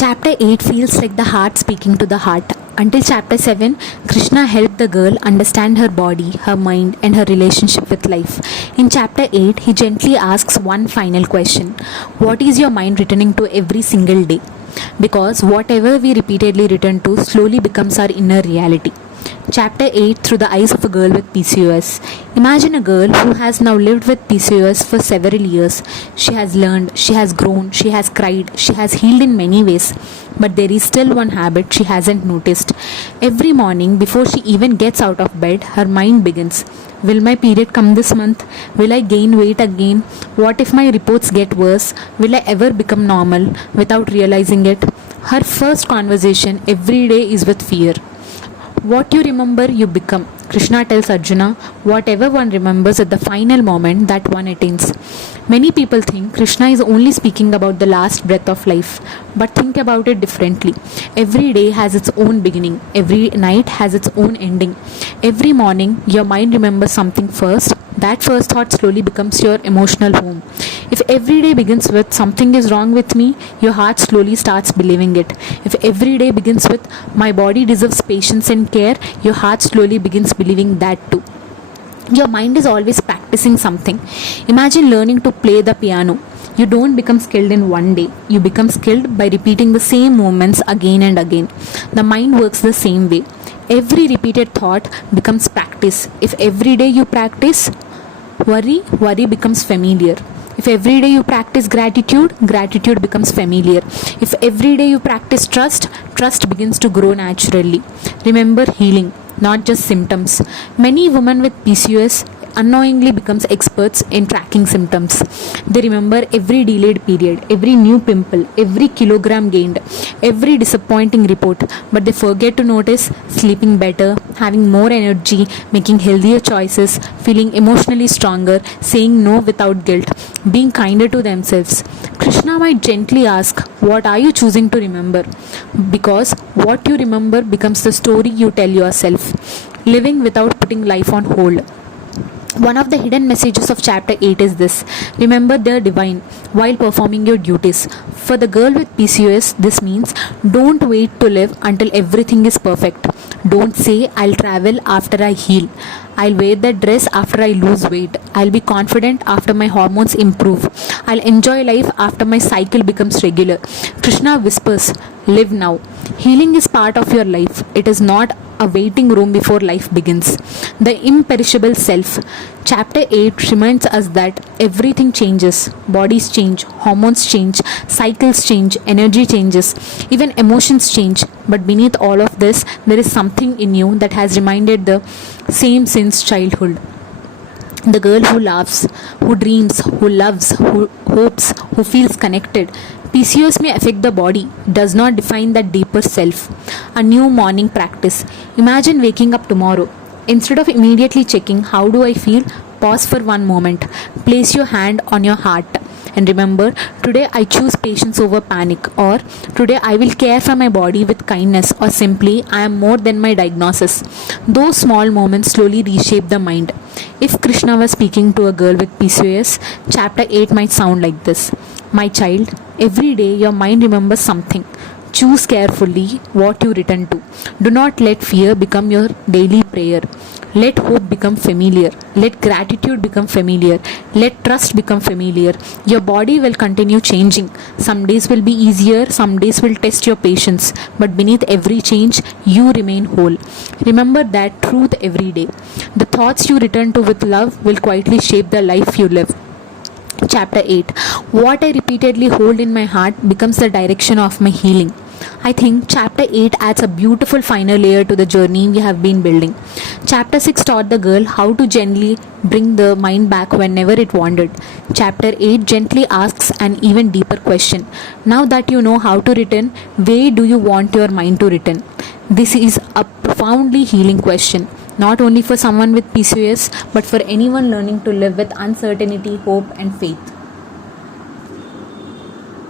Chapter 8 feels like the heart speaking to the heart. Until chapter 7, Krishna helped the girl understand her body, her mind, and her relationship with life. In chapter 8, he gently asks one final question: what is your mind returning to every single day? Because whatever we repeatedly return to slowly becomes our inner reality. Chapter 8 through the eyes of a girl with PCOS. Imagine a girl who has now lived with PCOS for several years. She has learned, she has grown, she has cried, she has healed in many ways. But there is still one habit she hasn't noticed. Every morning before she even gets out of bed, her mind begins. Will my period come this month? Will I gain weight again? What if my reports get worse? Will I ever become normal without realizing it? Her first conversation every day is with fear. What you remember, you become. Krishna tells Arjuna, whatever one remembers at the final moment, that one attains. Many people think Krishna is only speaking about the last breath of life, but think about it differently. Every day has its own beginning. Every night has its own ending. Every morning, your mind remembers something first. That first thought slowly becomes your emotional home. If every day begins with something is wrong with me, your heart slowly starts believing it. If every day begins with my body deserves patience and care, your heart slowly begins believing that too. Your mind is always practicing something. Imagine learning to play the piano. You don't become skilled in one day. You become skilled by repeating the same movements again and again. The mind works the same way. Every repeated thought becomes practice. If every day you practice worry becomes familiar. If every day you practice gratitude becomes familiar. If every day you practice trust begins to grow naturally. Remember healing, not just symptoms. Many women with PCOS unknowingly becomes experts in tracking symptoms. They remember every delayed period, every new pimple, every kilogram gained, every disappointing report, but they forget to notice sleeping better, having more energy, making healthier choices, feeling emotionally stronger, saying no without guilt, being kinder to themselves. Krishna might gently ask, what are you choosing to remember? Because what you remember becomes the story you tell yourself. Living without putting life on hold. One of the hidden messages of chapter 8 is this: remember the divine while performing your duties. For the girl with PCOS, this means don't wait to live until everything is perfect. Don't say, I'll travel after I heal. I'll wear that dress after I lose weight. I'll be confident after my hormones improve. I'll enjoy life after my cycle becomes regular. Krishna whispers, live now. Healing is part of your life. It is not a waiting room before life begins. The imperishable self. Chapter 8 reminds us that everything changes. Bodies change, hormones change, cycles change, energy changes, even emotions change. But beneath all of this, there is something in you that has remained the same since childhood. The girl who laughs, who dreams, who loves, who hopes, who feels connected. PCOS may affect the body, does not define that deeper self. A new morning practice. Imagine waking up tomorrow. Instead of immediately checking how do I feel, pause for one moment. Place your hand on your heart. And remember, today I choose patience over panic, or today I will care for my body with kindness, or simply I am more than my diagnosis. Those small moments slowly reshape the mind. If Krishna was speaking to a girl with PCOS, chapter 8 might sound like this: my child, every day your mind remembers something. Choose carefully what you return to. Do not let fear become your daily prayer. Let hope become familiar. Let gratitude become familiar. Let trust become familiar. Your body will continue changing. Some days will be easier, some days will test your patience. But beneath every change, you remain whole. Remember that truth every day. The thoughts you return to with love will quietly shape the life you live. Chapter 8. What I repeatedly hold in my heart becomes the direction of my healing. I think chapter 8 adds a beautiful final layer to the journey we have been building. Chapter 6 taught the girl how to gently bring the mind back whenever it wandered. Chapter 8 gently asks an even deeper question. Now that you know how to return, where do you want your mind to return? This is a profoundly healing question, not only for someone with PCOS, but for anyone learning to live with uncertainty, hope, and faith.